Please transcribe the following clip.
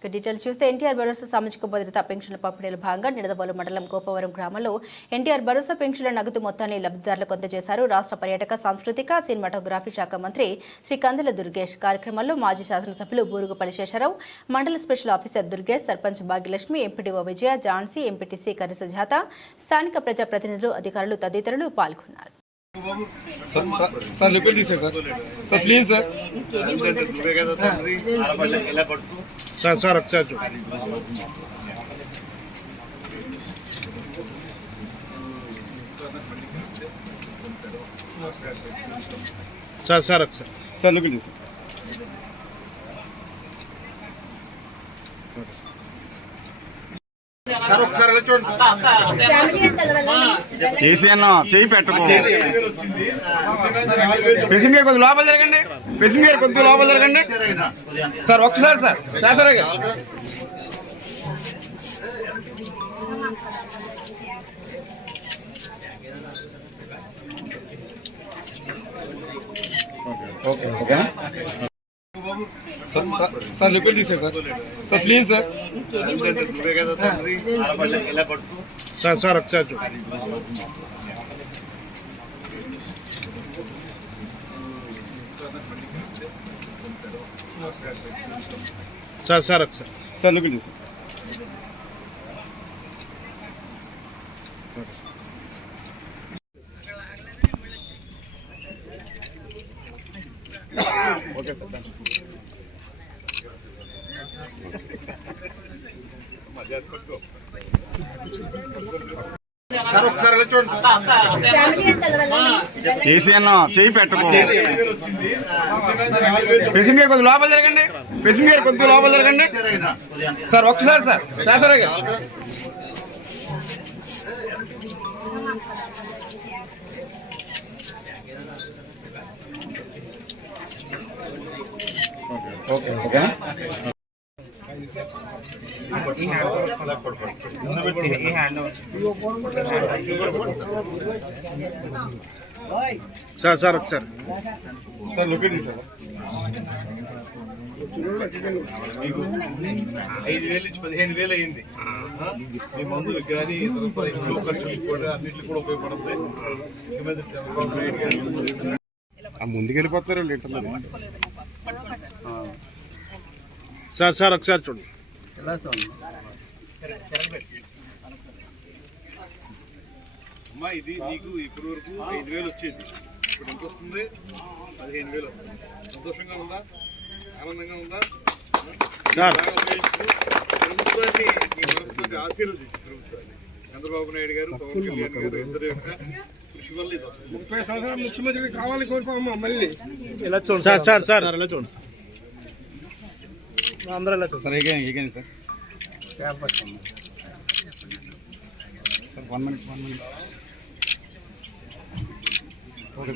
ఇక డీటెయిల్స్ చూస్తే ఎన్టీఆర్ భరోసా సామాజిక భద్రత పెన్షన్ల పంపిణీల భాగంగా నిడదవోలు మండలం గోపవరం గ్రామంలో ఎన్టీఆర్ భరోసా పెన్షన్ల నగదు మొత్తాన్ని లబ్ధిదారులకు అందజేశారు. రాష్ట్ర పర్యాటక సాంస్కృతిక సినిమాటోగ్రఫీ శాఖ మంత్రి శ్రీ కందుల దుర్గేష్ కార్యక్రమంలో మాజీ శాసనసభ్యులు బూరుగుపల్లి శేషారావు మండల special officer Durgesh sarpanch Bhagyalakshmi MPDO Vijaya Jhansi MPTC కరిసజాత స్థానిక ప్రజాప్రతినిధులు అధికారులు తదితరులు పాల్గొన్నారు. సార్ సార్ సార్ లిపిల్ తీసారు సార్ సార్ ప్లీజ్ సార్ ఎందుకంటే నువ్వే కదా తండ్రి ఆడపిల్లకి ఎలా పట్టుకో సార్ సార్ ఒకసారి చూడండి సార్ సార్ ఒకసారి సార్ లిపిల్ తీసారు సార్ ఒకసారి చూడండి. ఏసీ అన్న చేయి పెట్టకు. పేషెంట్ గారు కొద్దిగా లోపల జరగండి పేషెంట్ గారు కొద్దిగా లోపల జరగండి సార్ ఒక్కసారి సార్ శాసరా గారు. Okay okay. Sir sir sir లిపిల్ తీసారు సార్ సార్ ప్లీజ్ సార్ ఎందుకంటే నువ్వే కదా తండ్రి ఆడపిల్లకి ఎలా పట్టుకో సార్ సార్ ఒకసారి చూడండి సార్ సార్ ఒకసారి సార్ లిపిల్ తీసారు సార్ ఒకసారి చూడండి ఏసీ అన్న చేయి పెట్టకు. గారు లోపల జరగండి పేషెంట్ గారు కొద్దిగా లోపల జరగండి సార్ ఒక్కసారి సార్ శాసరా గారు ఓకే ఓకే సార్ సార్ ఒకసారి. సార్ లొకేట్ తీసారు ఐదు వేలు నుంచి పదిహేను వేలు అయింది. ఆ? ఈ మందులకు కానీ ఖర్చులకు కూడా అన్నింటికి కూడా ఉపయోగపడుతుంది ఇక మీద చంద్రబాబు నాయుడు గారు ముందుకు వెళ్ళిపోతారు ఇంటర్లో. సార్ సార్ ఒకసారి చూడండి. అమ్మా ఇది నీకు ఇప్పటి వరకు ఐదు వేలు వచ్చేది. ఇప్పుడు ఎంత వస్తుంది? పదిహేను వేలు వస్తుంది. సంతోషంగా ఉందా? ఆనందంగా ఉందా? ప్రభుత్వాన్ని మీ మనసులోకి ఆశీర్వదించి ప్రభుత్వాన్ని. చంద్రబాబు నాయుడు గారు పవన్ కళ్యాణ్ గారు ఇద్దరు యొక్క కృషి వల్ల ఇది వస్తుంది. ముప్పై సంవత్సరాలు ముఖ్యమంత్రి కావాలని కోరుకోమ్మా మళ్ళీ. Sir sir sir? ఎలా చూడండి అందరూ ఎలా చూడండి? సార్ ఏగైనా ఏగైనా sir? Sir one minute one minute okay